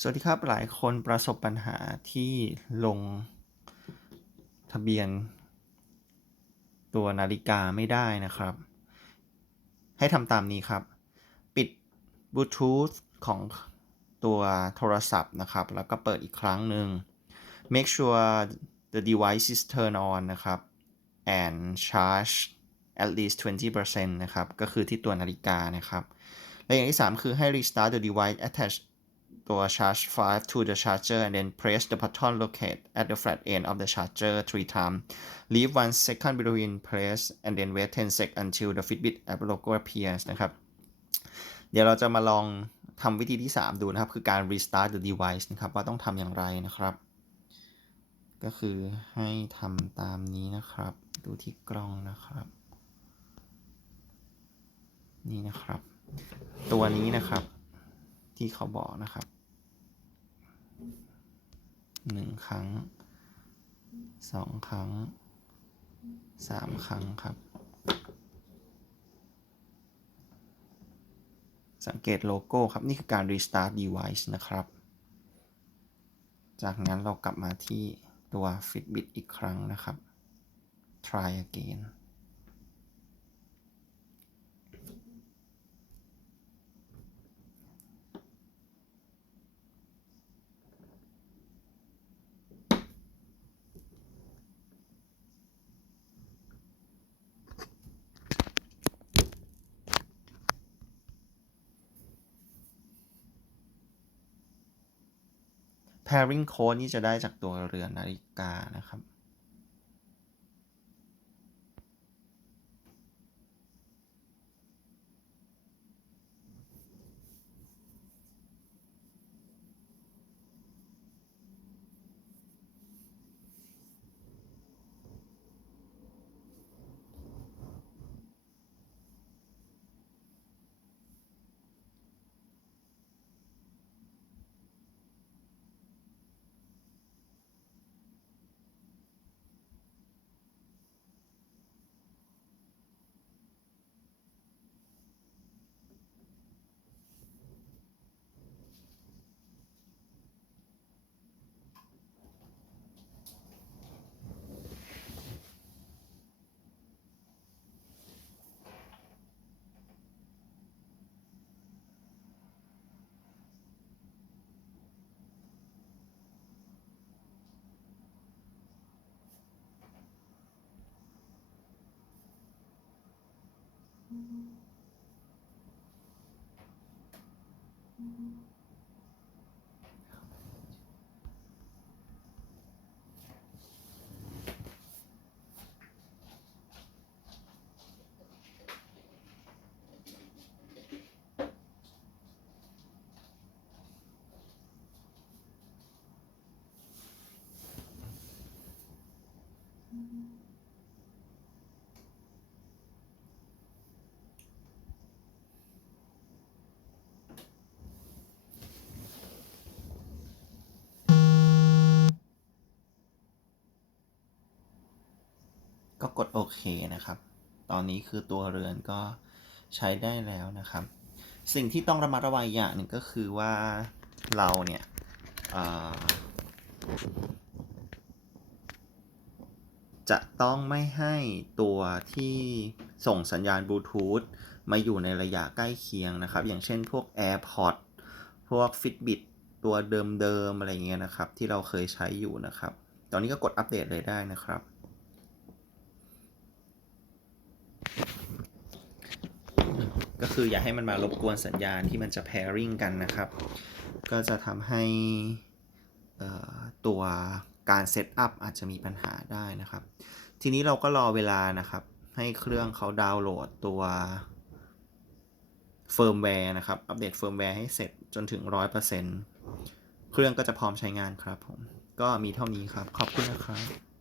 สวัสดีครับ หลายคนประสบปัญหาที่ลงทะเบียน ตัวนาฬิกาไม่ได้นะครับ ให้ทำตามนี้ครับ ปิดบลูทูธของตัวโทรศัพท์นะครับ แล้วก็เปิดอีกครั้งหนึ่ง make sure the device is turned on นะครับ and charge at least 20%นะครับ ก็คือที่ตัวนาฬิกานะครับ และอย่างที่ 3 คือให้ restart the device attach ตัว charge 5 to the charger and then press the button located at the flat end of the charger three times leave one second between press and then wait 10 seconds until the Fitbit app logo appears นะครับ เดี๋ยวเราจะมาลองทำวิธีที่ 3 ดูนะครับ คือการ restart the device นะครับ ว่าต้องทำอย่างไรนะครับ ก็คือให้ทำตามนี้นะครับ ดูที่กล้องนะครับ นี่นะครับ ตัวนี้นะครับที่เขาบอกนะครับ หนึ่งครั้งสองครั้งสามครั้งครับ สังเกตโลโก้ครับ นี่คือการ restart device นะครับ จากนั้นเรากลับมาที่ตัว Fitbit อีกครั้งนะครับ try again pairing code นี่จะได้จากตัวเรือนนาฬิกานะครับ Mm-hmm. ก็กดโอเคนะครับ ตอนนี้คือตัวเรือนก็ใช้ได้แล้วนะครับ สิ่งที่ต้องระมัดระวังอย่างหนึ่งก็คือว่าเราเนี่ยจะต้องไม่ให้ตัวที่ส่งสัญญาณบลูทูธมาอยู่ในระยะใกล้เคียงนะครับ อย่างเช่นพวก AirPods พวก Fitbit ตัวเดิมๆอะไรเงี้ยนะครับ ที่เราเคยใช้อยู่นะครับ ตอนนี้ก็กดอัปเดตเลยได้นะครับ ก็คืออย่าให้มันมารบกวนสัญญาณที่มันจะ pairing กันนะครับ ก็จะทำให้ตัวการเซตอัพอาจจะมีปัญหาได้นะครับ ทีนี้เราก็รอเวลานะครับ ให้เครื่องเขาดาวน์โหลดตัวเฟิร์มแวร์นะครับ อัปเดตเฟิร์มแวร์ให้เสร็จจนถึง 100%เครื่องก็จะพร้อมใช้งานครับผม ก็มีเท่านี้ครับ ขอบคุณนะครับ